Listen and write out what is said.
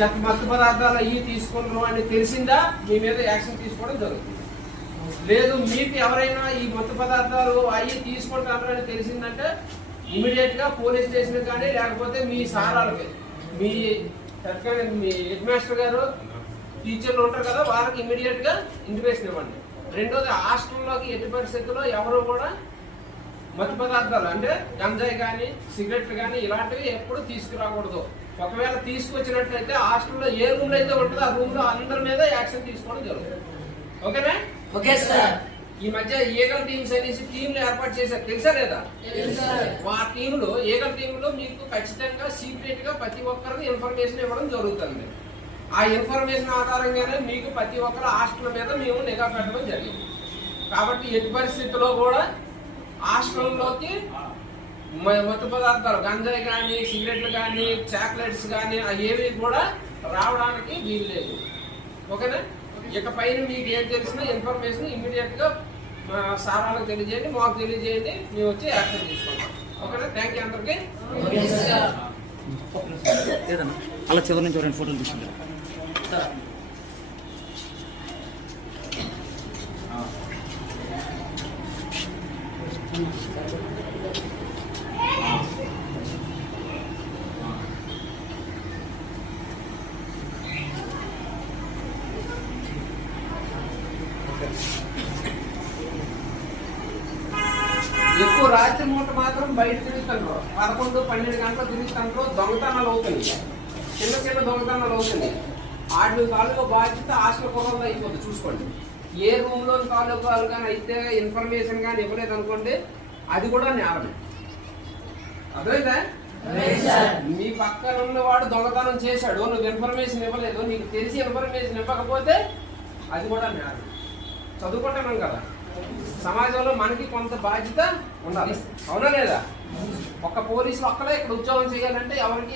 మత్తు పదార్థాలు అవి తీసుకున్నారు అని తెలిసిందా మీ మీద యాక్షన్ తీసుకోవడం జరుగుతుంది. లేదు మీకు ఎవరైనా ఈ మత్తు పదార్థాలు అవి తీసుకుంటారు అని తెలిసిందంటే ఇమీడియట్ గా పోలీస్ స్టేషన్ కానీ లేకపోతే మీ సారాలకి మీ హెడ్ మాస్టర్ గారు టీచర్లు ఉంటారు కదా వాళ్ళకి ఇమీడియట్ గా ఇంటిమేషన్ ఇవ్వండి. రెండోది హాస్టల్లోకి ఎట్టి పరిస్థితుల్లో ఎవరు కూడా మత్తు పదార్థాలు అంటే గంజాయి కానీ సిగరెట్లు కానీ ఇలాంటివి ఎప్పుడు తీసుకురాకూడదు. ఒకవేళ తీసుకొచ్చినట్లయితే హాస్టల్లో ఏ రూమ్ అయితే ఉంటుందో ఆ రూమ్ లో అందరి మీద యాక్షన్ తీసుకోవడం జరుగుతుంది. ఓకేనా? Okay sir. ఈ మధ్య ఈగల్ టీమ్స్ అనేసి టీంలు ఏర్పాటు చేశారు, తెలుసా లేదా? ఆ టీంలో ఈగల్ టీంలో మీకు ఖచ్చితంగా సీక్రెట్ గా ప్రతి ఒక్కరికి ఇన్ఫర్మేషన్ ఇవ్వడం జరుగుతుంది. ఆ ఇన్ఫర్మేషన్ ఆధారంగానే మీకు ప్రతి ఒక్కరు హాస్టల్ మీద మేము నిఘా పెట్టడం జరిగింది. కాబట్టి ఎట్టి పరిస్థితుల్లో కూడా హాస్టల్లోకి మత్తు పదార్థాలు గంజాయి కానీ సిగరెట్లు కానీ చాక్లెట్స్ కానీ అవి కూడా రావడానికి వీలు లేదు. ఓకేనా? ఇకపైన మీకు ఏం తెలిసిన ఇన్ఫర్మేషన్ ఇమీడియట్ గా సారాలకు తెలియజేయండి, మాకు తెలియజేయండి, మేము వచ్చి యాక్షన్ తీసుకుంటాం. ఓకేనా? థ్యాంక్ యూ అందరికి. అలా చివరి నుంచి 2 ఫోటోలు తీసుకుంటారు. ఎక్కువ రాత్రి మూట మాత్రం బయట తిరుగుతారు, 11-12 గంటలు తిరుగుతారు. దొంగతనాలు అవుతుంది, చిన్న చిన్న దొంగతనాలు అవుతుంది. వాటి తాలూకా బాధ్యత హాస్టల్ కొరంలో అయిపోతుంది. చూసుకోండి, ఏ రూమ్ లో తాలూకాలు కానీ అయితే ఇన్ఫర్మేషన్ కానీ ఇవ్వలేదు అనుకోండి, అది కూడా నేరమే. అర్థమైందా? మీ పక్కన ఉన్నవాడు దొంగతనం చేశాడు, నువ్వు ఇన్ఫర్మేషన్ ఇవ్వలేదు, నీకు తెలిసి ఇన్ఫర్మేషన్ ఇవ్వకపోతే అది కూడా నేరం. చదువుకుంటున్నాం కదా, సమాజంలో మనకి కొంత బాధ్యత ఉండాలి, అవునా లేదా? ఒక్క పోలీసు ఒక్కడే ఇక్కడ ఉద్యోగం చేయాలంటే ఎవరికి